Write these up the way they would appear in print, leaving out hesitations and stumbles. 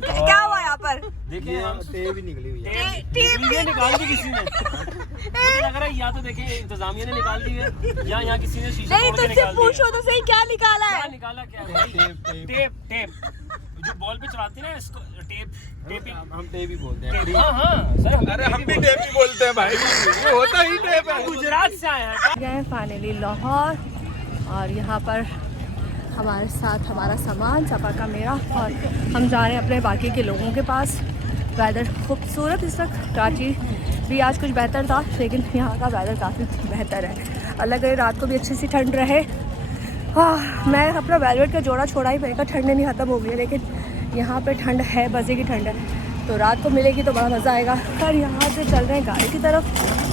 क्या हुआ यहाँ पर? देखिए टेप ही निकली हुई है। टेप निकाल दी किसी ने। मुझे लग रहा है या तो देखिए इंतजामिया ने निकाल दी है या यहाँ किसी ने शीशा नहीं, तोड़ के तुझसे निकाल दिया। पूछो तो सही, क्या निकाला क्या है? निकाला क्या है? टेप टेप जो बॉल पे चलाते हैं ना इसको टेप टेपिंग। हम टेप ही बोलते हैं। हाँ हाँ सर, अरे हम भी टेप ही बोलते हैं भाई, ये होता ही टेप है। गुजरात से आए हैं। गए फाइनली लाहौर और यहाँ पर हमारे साथ हमारा सामान सपा का मेरा, और हम जा रहे हैं अपने बाकी के लोगों के पास। वेदर खूबसूरत इस वक्त, कराची भी आज कुछ बेहतर था लेकिन यहाँ का वेदर काफ़ी बेहतर है। अलग है, रात को भी अच्छी सी ठंड रहे। हाँ, मैं अपना वेलवेट का जोड़ा छोड़ा ही, मेरे का ठंड नहीं ख़त्म हो गई है, लेकिन यहाँ पे ठंड है, मज़े की ठंड है। तो रात को मिलेगी तो बड़ा मज़ा आएगा। और यहाँ से चल रहे हैं गाड़ी की तरफ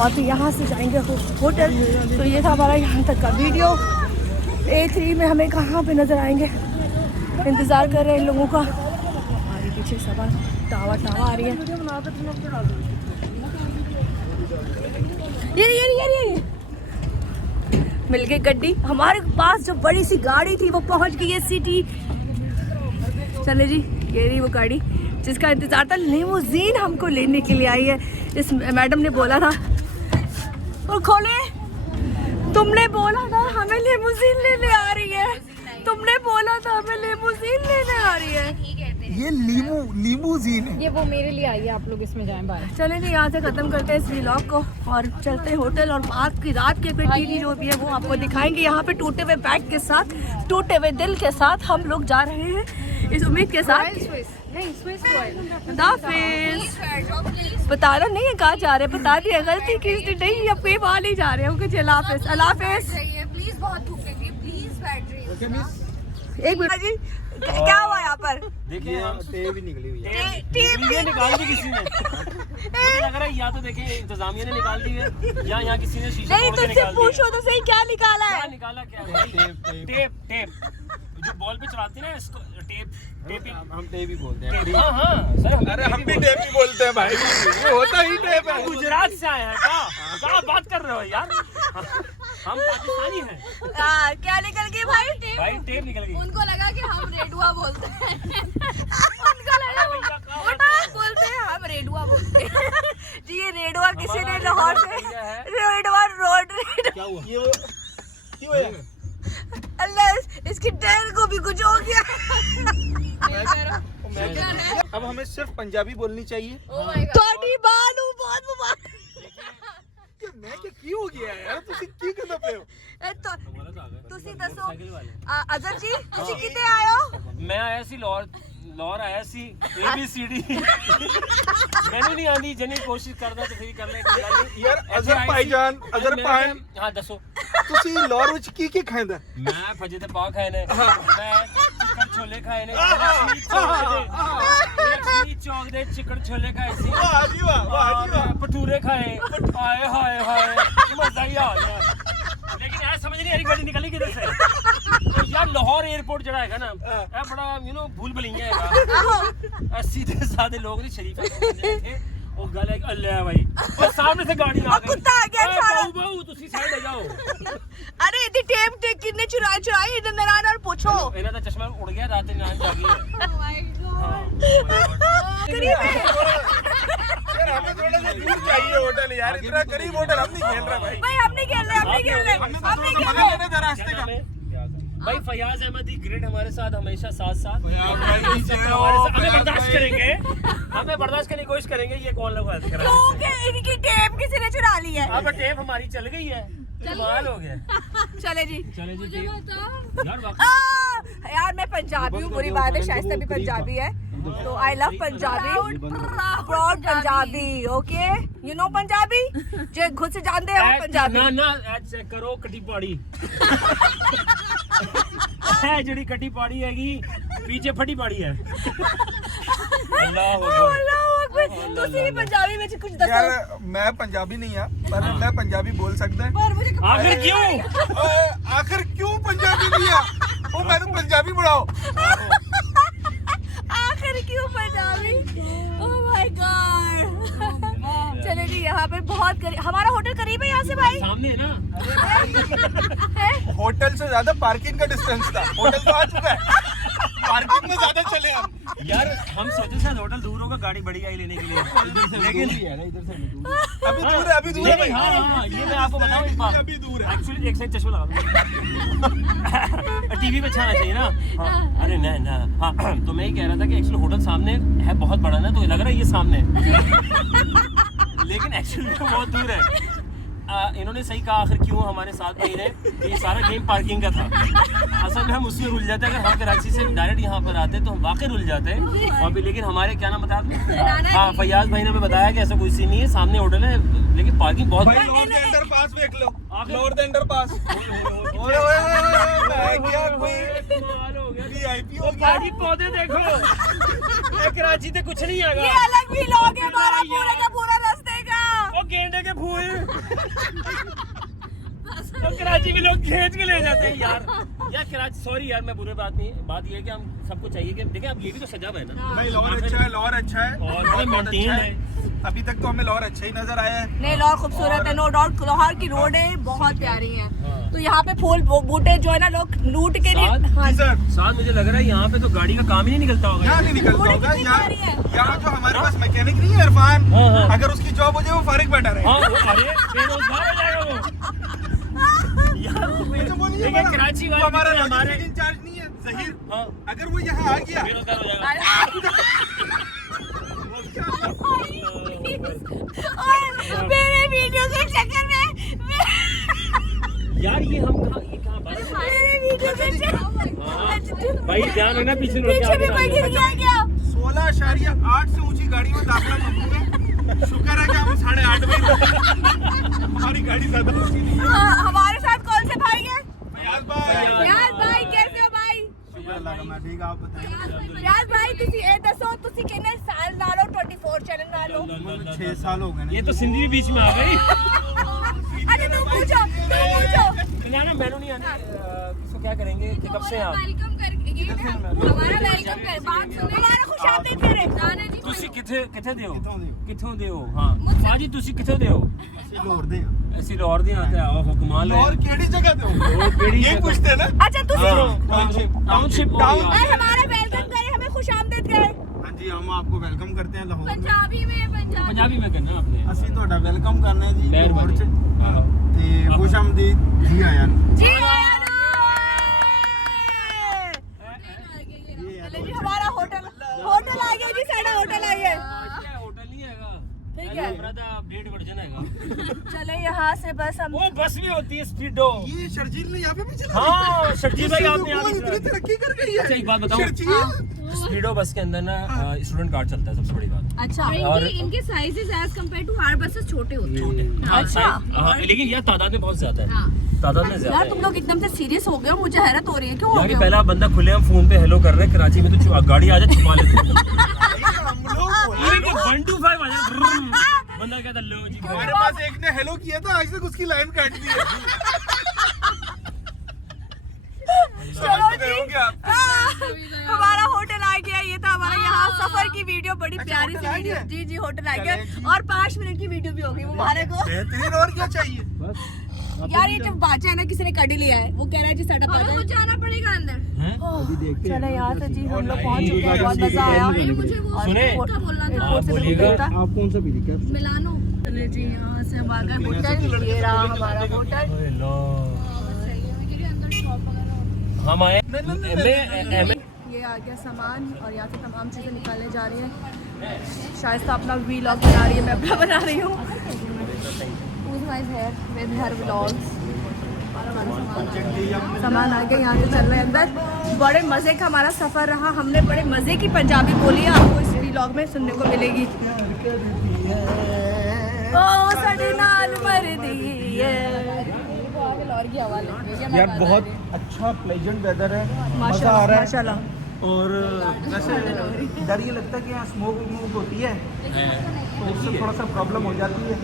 और फिर यहाँ से जाएंगे होटल। तो ये था हमारा यहाँ तक का वीडियो। A3 में हमें कहाँ पे नज़र आएंगे, इंतज़ार कर रहे हैं इन लोगों का। हमारे पीछे सभा टावा आ रही है। ये मिल गई गड्डी हमारे पास। जो बड़ी सी गाड़ी थी वो पहुंच गई है सिटी। चले जी, ये रही वो गाड़ी जिसका इंतजार था। लिमोजीन हमको लेने के लिए आई है। इस मैडम ने बोला था, और खोले, तुमने बोला था हमें लिमोजीन लेने आ रही है, तुमने बोला था हमें लिमोजीन लेने आ रही है। ये लीमूजीन है। ये वो मेरे लिए आई है, आप लोग इसमें जाएं बाहर। चले जी, यहाँ से ख़त्म करते हैं इस व्लॉग को और चलते हैं होटल। और आज की रात की एक्टिविटी जो भी है वो आपको दिखाएंगे। यहाँ पे टूटे हुए बैग के साथ, टूटे हुए दिल के साथ हम लोग जा रहे हैं, इस उम्मीद के साथ। बताना नहीं है कहाँ जा रहे हैं, बता दिया, गलती की नहीं, अब कहीं वहाँ नहीं जा रहे हैं। ओके, अल्लाह हाफिज़। अल्लाह हाफिज़। प्लीज बहुत धूप लग रही है, प्लीज बैटरी। एक मिनट जी, क्या हुआ यहाँ पर? देखिए टेप ही निकली हुई है। टेप निकाल दी किसी ने। मुझे लग रहा है या तो देखिए इंतजामिया ने निकाल दी है या यहाँ किसी ने शीशा नहीं, तोड़ के तुझसे निकाल दिया। पूछो तो सही, क्या निकाला क्या है? निकाला क्या है? टेप जो बॉल पे चलाते हैं ना इसको टेपिंग। हम टेप ही बोलते हैं। हाँ हाँ सर, अरे हम भी टेप ही बोलते हैं भाई, ये होता ही टेप है। गुजरात से आए हैं। क्या बात कर रहे हो यार, हम पाकिस्तानी हैं। क्या निकल गई भाई? भाई टेप निकल गई। उनको लगा कि हम रेडुआ बोलते हैं। उनका लगा बोलते हैं हम रेडुआ बोलते हैं। जी, ये रेडवा किसी ने लाहौर से, रेडवा रोड, क्या हुआ? ये अल्लाह इसकी टैर को भी कुछ हो गया। अब हमें सिर्फ पंजाबी बोलनी चाहिए। थोड़ी बालू बहुत मुबारक। मैं क्या हो गया यार, ਤੁਸੀਂ ਕੀ ਕਰਦੇ ਪਏ ਹੋ? ਤੁਸੀਂ ਦੱਸੋ ਅਜ਼ਰ ਜੀ, ਤੁਸੀਂ ਕਿੱਥੇ ਆਏ ਹੋ? मैं आया सी लाहौर आया सी ABCD। मैंने नहीं आनी जनी कोशिश करदा तो फिर कर ले यार अज़रबैजान हाँ दसो ਤੁਸੀਂ ਲਾਹੌਰ ਵਿੱਚ ਕੀ ਖਾਂਦਾ? मैं फजे ते पा खाए ने, मैं चिकन छोले खाए ने, लक्ष्मी चौक दे चिकन छोले खाए सी, वाह जी वाह, वाह जी वाह। भटूरे खाए, हाय हाय हाय मजा ही आ गया। लेकिन यार समझ नहीं आ रही गाड़ी निकली किधर से। तो यार लाहौर एयरपोर्ट जड़ा है ना, ये बड़ा भूल भुलैया है। सीधे साधे लोग नहीं, शरीफ है वो गल है। अल्लाह भाई, और सामने से गाड़ी आ गई, कुत्ता आ गया सारा। बाऊ तुसी साइड हो जाओ। अरे इतनी टेप कितने चुराई इधर नरान, और पूछो इन्हां दा चश्मा उड़ गया, रात नींद जागी करीब है। यार हमें थोड़ा सा दूर चाहिए होटल यार, इतना करीब होटल हम नहीं खेल रहे भाई। भाई हम नहीं खेल रहे। रास्ते का भाई फयाज अहमद ही ग्रेट हमारे साथ हमेशा साथ हमें हमें बर्दाश्त करेंगे, हमें बर्दाश्त करने की कोशिश करेंगे। ये कौन लोग बात कर रहे हैं? क्योंकि इनकी टेप किसी ने चुरा ली है। अब टेप हमारी चल गई है, कमाल हो गया। चले जी, यार यार मैं पंजाबी हूँ, बुरी बात है, शायद भी पंजाबी है, तो I love Punjabi, proud Punjabi. Okay, you know Punjabi, जो खुद से जानते हैं वो पंजाबी। ना चेक करो कटी पाड़ी है, जड़ी कटी पाड़ी हैगी पीछे फटी पाड़ी है। ਤੁਸੀਂ ਵੀ ਪੰਜਾਬੀ ਵਿੱਚ ਕੁਝ ਦੱਸੋ। यार मैं पंजाबी नहीं हाँ, पर मैं पंजाबी बोल सकता है। पर मुझे आखिर क्यों आखिर क्यों पंजाबी नहीं है? वो मैंने पंजाबी पढ़ाओ। आखिर क्यों पंजाबी? Oh my God. चले जी, यहाँ पे बहुत करीब, हमारा होटल करीब है यहाँ से भाई, सामने है ना। है? होटल से ज्यादा पार्किंग का डिस्टेंस था, होटल तो आ चुका है। पार्किंग में ज्यादा चले हम। यार हम सोचे शायद होटल दूर होगा, गाड़ी बड़ी आई लेने के लिए, लेकिन अभी दूर है, अभी दूर है भाई। हाँ, ये मैं आपको बताऊं एक बात, अभी दूर है। एक्चुअली एक साइड चश्मा लगा टीवी पे अच्छा आना चाहिए ना। हाँ, अरे ना हाँ तो मैं ये कह रहा था कि एक्चुअली होटल सामने है, बहुत बड़ा ना, तो लग रहा है ये सामने है। लेकिन एक्चुअली बहुत दूर है। इन्होंने सही कहा, आखिर क्यों हमारे साथ भाई ने, ये सारा गेम पार्किंग का था। असल में हम उसमें रुल जाते, अगर हम कराची से डायरेक्ट यहाँ पर आते तो हम वाकई रुल जाते। और भी लेकिन हमारे क्या नाम बता दें, हाँ फैयाज भाई ने हमें बताया कि ऐसा कोई सीन नहीं है, सामने होटल है लेकिन पार्किंग बहुत भाई लोअर द अंडर पास देख लो, लोअर द अंडर पास। ओए ओए क्या कोई वीआईपी हो गया। बाकी पौधे देखो, कराची से कुछ नहीं आएगा। ये अलग भी लोग है हमारा पूरे का पूरा रास्ते का। वो गेंडे के फूल तो कराची में लोग खींच के ले जाते हैं यार। यार कराची, सॉरी यार मैं बुरी बात नहीं है, बात ये है कि हम सबको चाहिए कि देखें अब ये भी तो सजा है ना भाई। लोअर अच्छा है, लोअर अच्छा है और बहुत मेंटेन अच्छा है। अभी तक तो हमें लोअर अच्छा ही नजर आया है। नहीं लाहौर खूबसूरत है, नो डाउट। लाहौर की रोडें बहुत प्यारी हैं। तो यहाँ पे फूल बूटे जो है ना लोग लूट के लिए। हाँ जी सर, साथ मुझे लग रहा है यहाँ पे तो गाड़ी का काम ही नहीं निकलता होगा। यहाँ नहीं निकलता पूरी होगा। कितनी प्यारी है। यहाँ जो हमारे पास मैकेनिक नहीं है इरफान, हाँ, हाँ। अगर उसकी जॉब हो जाए वो फारिग बैठा रहे। हाँ अरे बेरोजगार हो जाएगा वो यार। अच्छा, वो नहीं है लेकिन हमारा- कराची वो वाले हमारा जितने हमारे लॉजिस्टिक इंचार्ज नहीं है जहीर, हाँ अगर वो यहाँ आ गया बेरोजगार हो जाएगा। और मेरे वीडियो के चक्कर में यार ये कहाँ बात है? मेरे वीडियो के चक्कर भाई ध्यान रखना पीछे पीछे भी कोई गिर गया क्या? 16.8 से ऊंची गाड़ी में दाखिला मकबूल है। शुक्र है कि हम 8:30 बजे हमारी गाड़ी ज्यादा ऊंची नहीं है। हमारे साथ कौन से भाई हैं? फयाज भाई, यार भाई कैसे हो भाई? शुक्र अल्लाह का, मैं ठीक, आप बताइए। यार भाई तुसी ए दसो तुसी कितने साल नालो 24 चैनल नालो? 6 साल हो गए ना। ये तो सिंधी भी बीच में आ गई। अच्छा तुम पूछो ना मैंने नहीं आनी। इसको क्या करेंगे कि कब से आप वेलकम करके ये ना, हमारा वेलकम कर बात सुने। हमारा खुशामदीद करे। नाना जी ਤੁਸੀਂ ਕਿੱਥੇ ਦੇ ਹੋ ਹਾਂ ਭਾਜੀ ਤੁਸੀਂ ਕਿੱਥੋਂ ਦੇ ਹੋ ਅਸੀਂ ਲਾਹੌਰ ਦੇ ਆ। ਅਸੀਂ ਲਾਹੌਰ ਦੇ ਆ ਤੇ ਆਓ ਹੁਕਮਾਨ लाहौर केड़ी जगह पे हो? केड़ी ये जगह? पूछते हैं ना। अच्छा तुसी टाउनशिप और हमारा वेलकम करे, हमें खुशामदीद करे। हाँ जी, हम आपको वेलकम करते हैं लाहौर में। पंजाबी में पंजाबी में करना आपने ਅਸੀਂ ਤੁਹਾਡਾ ਵੈਲਕਮ ਕਰਨਾ ਹੈ ਜੀ ਲਾਹੌਰ ਮਿਹਰਬਾਨੀ। ਚ ਤੇ ਖੁਸ਼ਾਮਦੀਦ ਜੀ ਆਇਆਂ ਨੂੰ। जी आया ना। चले जी हमारा होटल आ गया जी, साडा होटल आ गया। होटल नहीं हैगा ठीक है अपराधा अपडेट वर्जन हैगा चले यहाँ से बस हम वो बस भी होती है स्पीडो। ये शर्जील ने यहाँ पे भी चला। हाँ शर्जील भाई आपने यहाँ इतनी भी तरक्की कर गई है। अच्छा एक बात बताऊं, शर्जील स्पीडो बस के अंदर ना स्टूडेंट कार्ड चलता है, सबसे बड़ी बात। अच्छा और- इनके sizes as compare to our buses छोटे होते हैं। अच्छा। हाँ लेकिन यार तादाद में बहुत ज्यादा है, तादाद में ज्यादा यार है। तुम लोग एकदम से सीरियस हो गए हो, मुझे हैरत हो रही है, क्यों हो यार गए कि पहला बंदा खुले हम फोन पे हेलो कर रहे हैं, कराची में तो गाड़ी आ जाए छुपा लेते हैं। हम लोग ये तो 125 आ जाए बंदा कहता लो जी हमारे पास एक ने हेलो किया था, आज तक उसकी लाइन काट दी है। चलो समझ गए होंगे आप। हमारा होटल आ गया। ये था हमारा यहाँ सफर की वीडियो, बड़ी प्यारी होटल सी आ वीडियो। गया? जी होटल आ चलें गया जी। और 5 मिनट की वीडियो भी हो गई मुबारक हो। बेहतरीन, और क्या चाहिए? यार ये जब बाजा है ना, किसी ने कड़ लिया है, वो कह रहा है जी साडा बाजा हमें है। कुछ जाना पड़ेगा अंदर। चले यहाँ से जी हम लोग पहुँच चुके हैं, बहुत मजा आया। मुझे वो सुने क्या बोलना था? आप बोलिएगा आप कौन सा पी रही? मिलानो। चले जी यहाँ से हम आ गए होटल। ये रहा हमारा होटल। सही है, मेरे लिए अंदर शॉप वगैरह होती हम आए ये आ गया सामान और यहाँ से तमाम चीज़ें निकालने जा रही हैं। शायद अपना वीलॉग बना रही है, मैं अपना बना रही हूँ। Who's my hair with her vlogs। सामान आ गया, यहाँ से चल रहे हैं अंदर। बड़े मज़े का हमारा सफ़र रहा, हमने बड़े मज़े की पंजाबी बोली है, आपको इस वीलॉग में सुनने को मिलेगी। ओ साडे नाल मरदी है। लाहौर की हवा लग रही है, मैं यार बता बहुत रही हूँ। अच्छा प्लेजेंट वेदर है, मजा आ माशाल्लाह रहा है। माशाल्लाह। और वैसे डर ये लगता है कि यहाँ स्मोक होती है तो उससे थोड़ा सा प्रॉब्लम हो जाती है।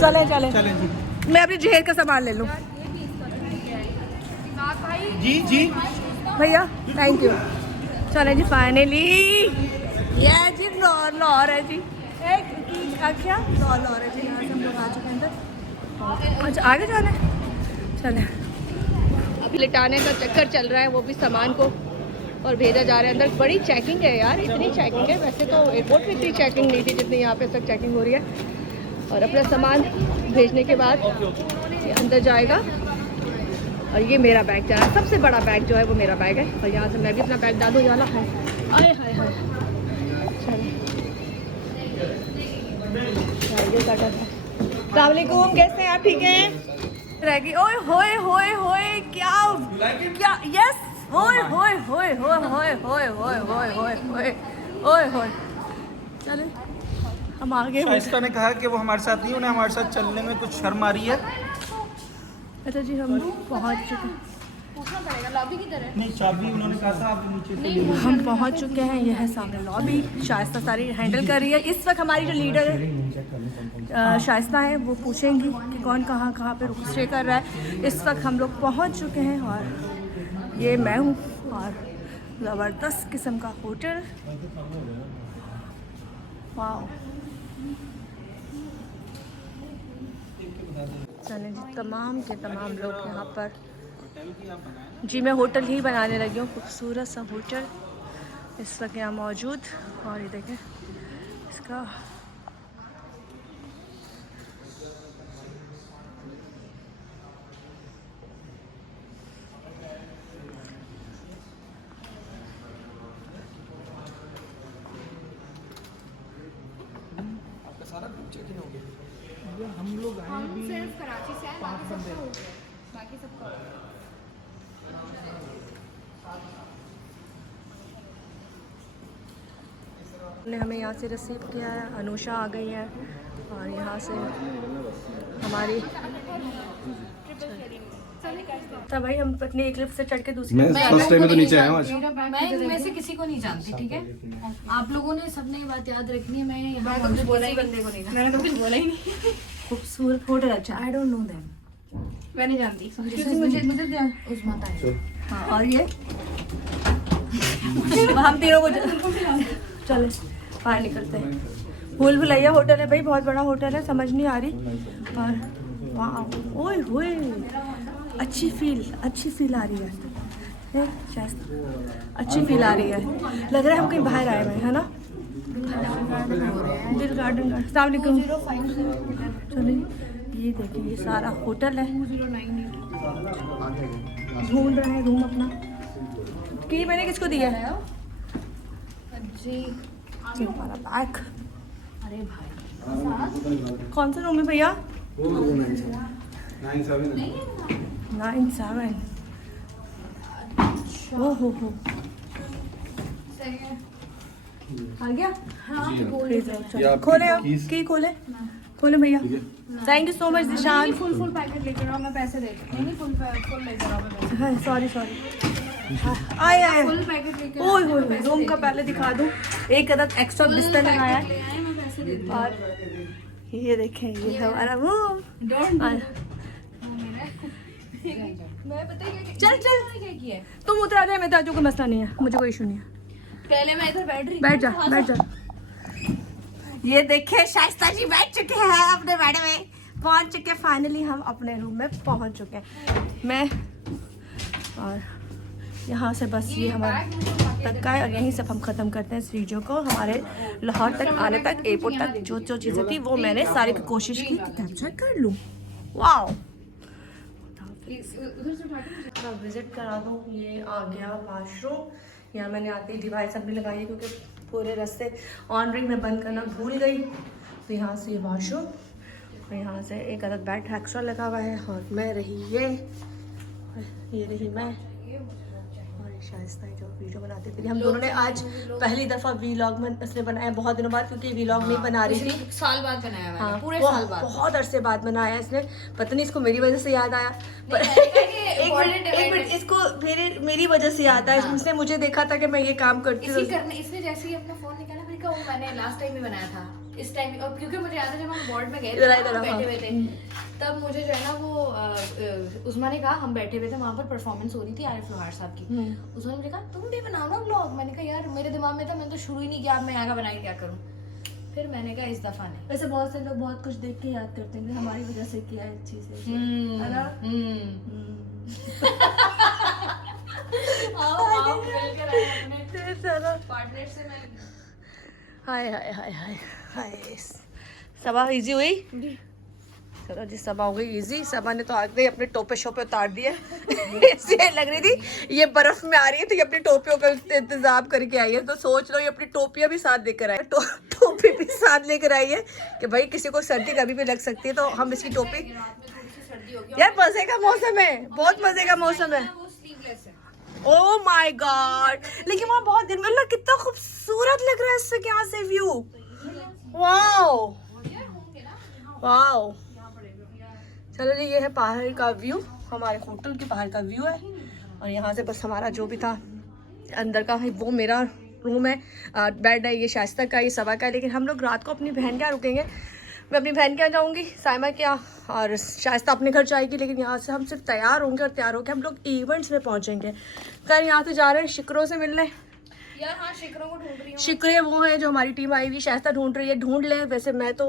चले चले चलें जी। मैं अपनी जहेज का सामान ले लूँ। जी जी भैया थैंक यू। चले जी फाइनली ये जी लाहौर है जी। एक क्या लाहौर है जी। यहाँ से हम लोग आ चुके हैं अंदर। अच्छा आगे जाना है, चले। अभी लिटाने का चक्कर चल रहा है, वो भी सामान को और भेजा जा रहा है अंदर। बड़ी चेकिंग है यार, इतनी चेकिंग है। वैसे तो एयरपोर्ट में इतनी चेकिंग नहीं थी जितनी यहाँ पे तक चेकिंग हो रही है। और अपना सामान भेजने के बाद ये अंदर जाएगा। और ये मेरा बैग जा रहा है, सबसे बड़ा बैग जो है वो मेरा बैग है। और यहाँ से मैं भी अपना बैग डालूँ वाला है। आए हाय हाय, अस्सलामुअलैकुम, कैसे हैं आप? ठीक हैं? रहेगी। ओए होए होए होए, क्या क्या, यस, होए होए होए होए होए होए होए होए होए होए ओए होए। चले हम आगे। शाइस्ता ने कहा कि वो हमारे साथ नहीं, उन्हें हमारे साथ चलने में कुछ शर्म आ रही है। अच्छा जी, हम पहुंच चुके हैं। पूछना पड़ेगा लॉबी किधर है? नहीं, चाबी उन्होंने कहा था आप नीचे से ले लो। हम पहुंच चुके हैं, यह है सामने लॉबी। शाइस्ता सारी हैंडल कर रही है इस वक्त। हमारी जो लीडर है शाइस्ता है, वो पूछेंगी कि कौन कहाँ कहाँ पे रुक स्टे कर रहा है। इस वक्त हम लोग पहुंच चुके हैं और ये मैं हूँ और ज़बरदस्त किस्म का होटल। वाह, चलें जी, तमाम के तमाम लोग यहाँ पर। जी मैं होटल ही बनाने लगी हूँ, खूबसूरत सा होटल इस वक्त यहाँ मौजूद। और ये देखें इसका हम लोग आए हम भी सिर्फ कराची से आए, बाकी सबका ने हमें यहाँ से रिसीव किया है। अनुषा आ गई है और यहाँ से हमारी तब भाई हम अपनी एक लिफ्ट से चढ़ के दूसरी। मैं फर्स्ट टाइम में तो नीचे आया हूँ आज। मैं इनमें से किसी को नहीं जानती, ठीक है? आप लोगों ने सबने ये बात याद रखनी है। मैं यहाँ कुछ बोला ही बंदे को नहीं था। मैंने कुछ बोला ही नहीं। खूबसूरत होटल अच्छा। आई डोंट नो देम, मैं नहीं जानती। मुझे उस्मा ताई। हाँ, और ये हम तीनों को चले बाहर निकलते हैं। भूल भुलैया होटल है भाई, बहुत बड़ा होटल है, समझ नहीं आ रही। और वाह, ओए होए, अच्छी फील आ रही है। अच्छी फील आ रही है, लग रहा है हम कहीं बाहर आए हुए हैं, है ना? दिल गार्डन। अस्सलाम वालेकुम। चलिए ये देखिए, ये सारा होटल है। ढूंढ रहे हैं रूम अपना कि मैंने किसको दिया है जी ये हमारा बैग। अरे भाई, कौन सा रूम है भैया? 9-7। ओहो हो, आ गया। ये खोले आपकी आप keys। की खोले भैया। थैंक यू सो मच निशान। फुल पैकेट लेकर आओ, मैं पैसे देती नहीं। फुल लेकर आओ, मैं पैसे। सॉरी आए फुल पैकेट लेकर ओए होए, रूम का पहले दिखा दूं। एक अदद एक्स्ट्रा बिस्तर लगाया है। ले आए, मैं पैसे देती हूँ। और ये देखें, ये हमारा रूम। मैं पता है चल क्या किया है? तुम उतर आ जाए, मैं तो आ जाऊँ, कोई मसला नहीं है, मुझे कोई इशू नहीं है। पहले मैं इधर बैठ रही थी, बैठ जा। ये देखे शाइस्ता जी बैठ चुके हैं अपने बेड में, पहुंच चुके। फाइनली हम अपने रूम में पहुंच चुके हैं। मैं और यहाँ से बस ये हमारा तक का है और यहीं से हम ख़त्म करते हैं इस वीडियो को। हमारे लाहौर तक आने तक, एयरपोर्ट तक जो चीज़ें थी वो मैंने सारी की कोशिश की कि कैप्चर कर लूँ। वाओ, विजिट करा दूँ। ये आ गया वाशरूम। यहाँ मैंने आते ही डिवाइस अपनी लगाई है क्योंकि पूरे रास्ते ऑन रिंग में बंद करना भूल गई। तो यहाँ से ये वाशरूम और यहाँ से एक अदद बेड एक्स्ट्रा लगा हुआ है। और मैं रही ये रही मैं और शाइस्ता जो वीडियो बनाती थी। हम दोनों ने आज पहली दफ़ा वीलॉग में इसने बनाया, बहुत दिनों बाद, क्योंकि वीलॉग नहीं बना रही थी। साल बाद बनाया मैंने, हाँ, पूरे वो साल बाद। बहुत अरसे बाद बनाया इसने। पता नहीं इसको मेरी वजह से याद आया, पर एक मिनट इसको मेरी वजह से याद आया। इसने मुझे देखा था कि मैं ये काम करती हूँ। इसने जैसे ही अपना फोन निकाला, मैंने कहा वो मैंने लास्ट टाइम ही बनाया था इस टाइम। और क्योंकि मुझे याद है जब हम बोर्ड में गए इधर थे, हाँ। बैठे हुए थे, तब मुझे जो है ना वो उस्मा ने कहा, हम बैठे हुए थे वहाँ पर, परफॉर्मेंस हो रही थी आरिफ लोहार साहब की। उसने मुझे कहा तुम भी बनाओ ना व्लॉग। मैंने कहा यार मेरे दिमाग में था, मैंने तो शुरू ही नहीं किया, अब मैं यहाँ का बनाई क्या करूँ। फिर मैंने कहा इस दफा नहीं। वैसे बहुत से लोग बहुत कुछ देख के याद करते हैं, हमारी वजह से किया है चीजें, है ना? आओ मिलकर आए अपने चलो पार्टनर से मैं हाय हाय हाय हाय हाय सबा इजी हुई। चलो जी सबा हो गई इजी। सबा ने तो आगे अपने टोपे शोपे उतार दिए इससे लग रही थी ये बर्फ में आ रही है तो ये अपनी टोपियों का इंतजाम करके आई है। तो सोच लो ये अपनी टोपियां भी साथ लेकर आई है, टोपी भी साथ लेकर आई है कि भाई किसी को सर्दी कभी भी लग सकती है तो हम इसकी टोपी। रात में थोड़ी सी सर्दी होगी यार मजे का मौसम है, बहुत मजे का मौसम है। वो स्लीवलेस है। ओह माय गॉड, लेकिन वहाँ बहुत दिन में कितना खूबसूरत लग रहा है इससे यहाँ से व्यू। Wow wow. चलो जी ये है पहाड़ का व्यू, हमारे होटल के बाहर का व्यू है। और यहाँ से बस हमारा जो भी था अंदर का है वो मेरा रूम है, बेड है, ये शाइस्ता का, ये सबा का है। लेकिन हम लोग रात को अपनी बहन के यहाँ रुकेंगे। मैं अपनी बहन के यहाँ जाऊँगी, साइमा के यहाँ, और शाइस्ता अपने घर जाएगी। लेकिन यहाँ से हम सिर्फ तैयार होंगे और तैयार होकर हम लोग इवेंट्स में पहुँचेंगे। कल यहाँ से जा रहे हैं शिकरों से मिलने। यार हाँ शिकरों को ढूंढ रही हूँ। शिकरे वो है जो हमारी टीम आई हुई, शाइस्ता ढूंढ रही है, ढूंढ ले। वैसे मैं तो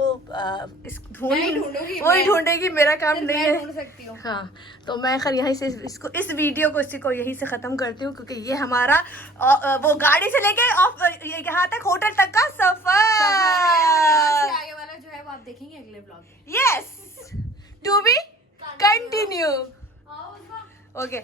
इस ढूंढूंगी, वही ढूंढेगी, मेरा काम नहीं मैं है। ढूंढ सकती हूँ। हाँ तो मैं खैर यहीं से इसको इस वीडियो को इसी को यहीं से ख़त्म करती हूँ क्योंकि ये हमारा वो गाड़ी से लेके यहाँ तक होटल तक का सफर। यहाँ से आगे वाला जो है वो आप देखेंगे अगले ब्लॉग में। Yes to be continue. Okay